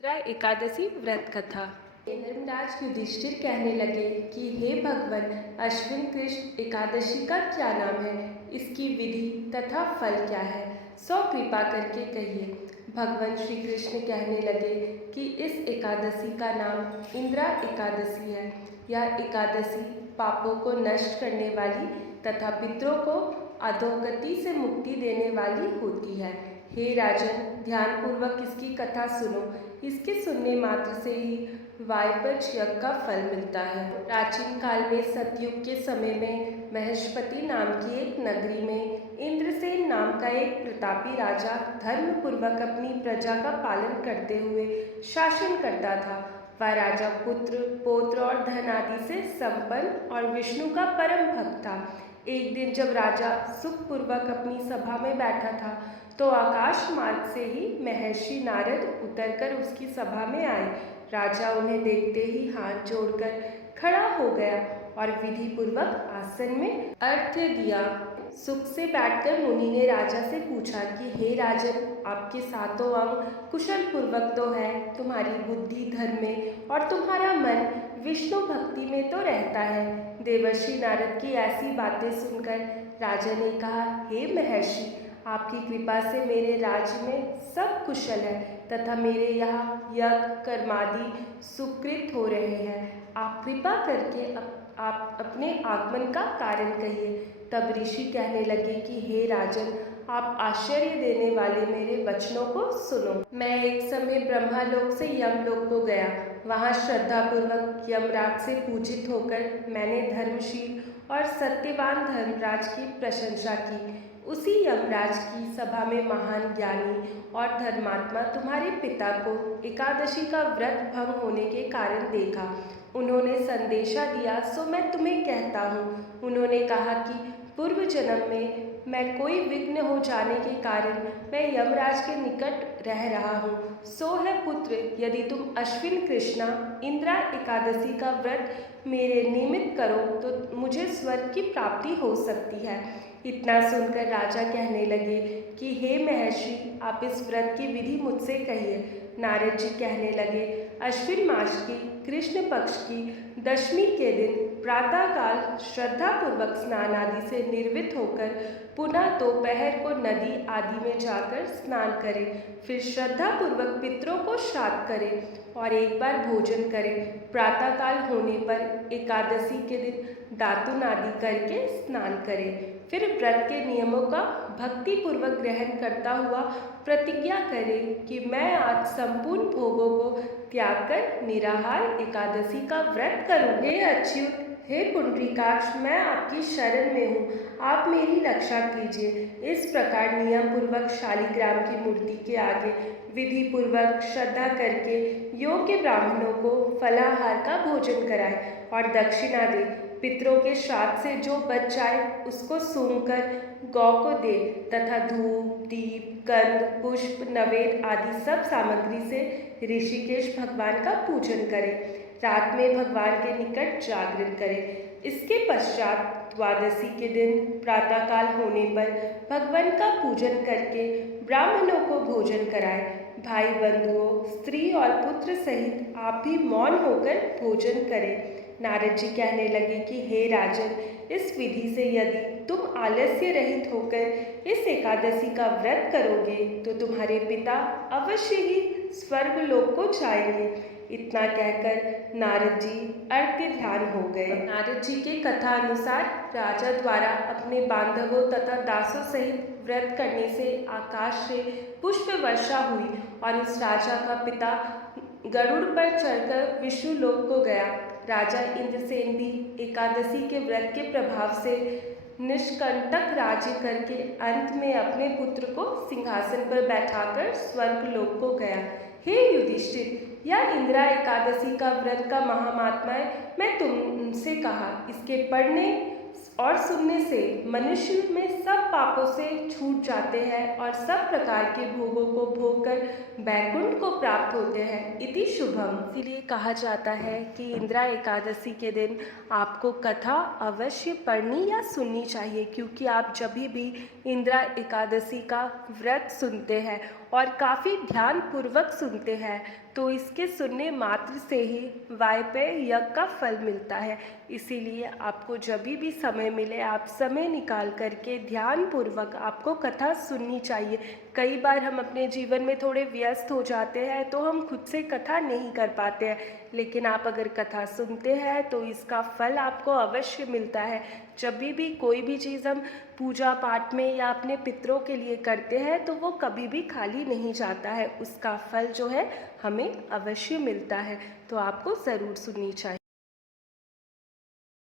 इंदिरा एकादशी व्रत कथा। धर्मराज युधिष्ठिर कहने लगे कि हे भगवान, अश्विन कृष्ण एकादशी का क्या नाम है, इसकी विधि तथा फल क्या है, सो कृपा करके कहिए। भगवान श्री कृष्ण कहने लगे कि इस एकादशी का नाम इंदिरा एकादशी है। यह एकादशी पापों को नष्ट करने वाली तथा पितरों को अधोगति से मुक्ति देने वाली होती है। हे राजन, ध्यानपूर्वक इसकी कथा सुनो। इसके सुनने मात्र से ही वायपच यज्ञ का फल मिलता है। प्राचीन काल में सतयुग के समय में महेशपति नाम की एक नगरी में इंद्रसेन नाम का एक प्रतापी राजा धर्मपूर्वक अपनी प्रजा का पालन करते हुए शासन करता था। वह राजा पुत्र, पौत्र और धन आदि से संपन्न और विष्णु का परम भक्त था। एक दिन जब राजा सुखपूर्वक अपनी सभा में बैठा था तो आकाश मार्ग से ही महर्षि नारद उतरकर उसकी सभा में आए। राजा उन्हें देखते ही हाथ जोड़कर खड़ा हो गया और विधि पूर्वक आसन में अर्घ्य दिया। सुख से बैठकर मुनि ने राजा से पूछा कि हे राजन, आपके सातों अंग कुशल पूर्वक तो है, तुम्हारी बुद्धि धर्म में और तुम्हारा मन विष्णु भक्ति में तो रहता है। देवर्षि नारद की ऐसी बातें सुनकर राजा ने कहा, हे महर्षि, आपकी कृपा से मेरे राज्य में सब कुशल है तथा मेरे यहाँ यज्ञ कर्मादि सुकृत हो रहे हैं। आप कृपा करके आप अपने आगमन का कारण कहिए। तब ऋषि कहने लगे कि हे राजन, आप आश्चर्य देने वाले मेरे वचनों को सुनो। मैं एक समय ब्रह्मालोक से यमलोक को गया। वहाँ श्रद्धापूर्वक यमराज से पूजित होकर मैंने धर्मशील और सत्यवान धर्मराज की प्रशंसा की। उसी यमराज की सभा में महान ज्ञानी और धर्मात्मा तुम्हारे पिता को एकादशी का व्रत भंग होने के कारण देखा। उन्होंने संदेशा दिया, सो मैं तुम्हें कहता हूँ। उन्होंने कहा कि पूर्व जन्म में मैं कोई विघ्न हो जाने के कारण मैं यमराज के निकट रह रहा हूँ। सो है पुत्र, यदि तुम अश्विन कृष्णा इंदिरा एकादशी का व्रत मेरे निमित्त करो तो मुझे स्वर्ग की प्राप्ति हो सकती है। इतना सुनकर राजा कहने लगे कि हे महर्षि, आप इस व्रत की विधि मुझसे कहिए। नारद जी कहने लगे, अश्विन मास की कृष्ण पक्ष की दशमी के दिन प्रातःकाल श्रद्धापूर्वक स्नान आदि से निर्वित होकर पुनः दोपहर को नदी आदि में जाकर स्नान करें। फिर श्रद्धापूर्वक पितरों को श्राद्ध करें और एक बार भोजन करें। प्रातःकाल होने पर एकादशी के दिन दातुन आदि करके स्नान करें। फिर व्रत के नियमों का भक्ति पूर्वक ग्रहण करता हुआ प्रतिज्ञा करें कि मैं आज संपूर्ण भोगों को त्याग कर निराहार एकादशी का व्रत करूँगी। हे अच्युत, हे पुंडरीकाक्ष, मैं आपकी शरण में हूँ, आप मेरी रक्षा कीजिए। इस प्रकार नियम पूर्वक शालिग्राम की मूर्ति के आगे विधि पूर्वक श्रद्धा करके योग्य ब्राह्मणों को फलाहार का भोजन कराए और दक्षिणा दे। पितरों के श्राद्ध से जो बच जाए उसको सूंघकर गौ को दे तथा धूप, दीप, गंध, पुष्प, नवेद आदि सब सामग्री से ऋषिकेश भगवान का पूजन करे। रात में भगवान के निकट जागरण करे। इसके पश्चात द्वादशी के दिन प्रातःकाल होने पर भगवान का पूजन करके ब्राह्मणों को भोजन कराए। भाई बंधुओं, स्त्री और पुत्र सहित आप भी मौन होकर भोजन करें। नारद जी कहने लगे कि हे राजन, इस विधि से यदि तुम आलस्य रहित होकर इस एकादशी का व्रत करोगे तो तुम्हारे पिता अवश्य ही स्वर्ग लोक को जाएंगे। इतना कहकर नारद जी अर्घ्य ध्यान हो गए। नारद जी के कथा अनुसार राजा द्वारा अपने बांधवों तथा दासों सहित व्रत करने से आकाश से पुष्प वर्षा हुई और इस राजा का पिता गरुड़ पर चढ़कर विष्णु लोक को गया। राजा इंद्रसेन भी एकादशी के व्रत के प्रभाव से निष्कंटक राज्य करके अंत में अपने पुत्र को सिंहासन पर बैठाकर स्वर्ग लोक को गया। हे युधिष्ठिर, यह इंदिरा एकादशी का व्रत का महात्मा है। मैं तुमसे कहा, इसके पढ़ने और सुनने से मनुष्य में सब पापों से छूट जाते हैं और सब प्रकार के भोगों को भोग कर बैकुंठ को प्राप्त होते हैं। इति शुभम। इसीलिए कहा जाता है कि इंदिरा एकादशी के दिन आपको कथा अवश्य पढ़नी या सुननी चाहिए, क्योंकि आप जब भी इंदिरा एकादशी का व्रत सुनते हैं और काफ़ी ध्यान पूर्वक सुनते हैं तो इसके सुनने मात्र से ही वाजपेय यज्ञ का फल मिलता है। इसीलिए आपको जब भी समय मिले आप समय निकाल करके ध्यानपूर्वक आपको कथा सुननी चाहिए। कई बार हम अपने जीवन में थोड़े व्यस्त हो जाते हैं तो हम खुद से कथा नहीं कर पाते हैं, लेकिन आप अगर कथा सुनते हैं तो इसका फल आपको अवश्य मिलता है। जब भी कोई भी चीज़ हम पूजा पाठ में या अपने पितरों के लिए करते हैं तो वो कभी भी खाली नहीं जाता है, उसका फल जो है हमें अवश्य मिलता है। तो आपको ज़रूर सुननी चाहिए।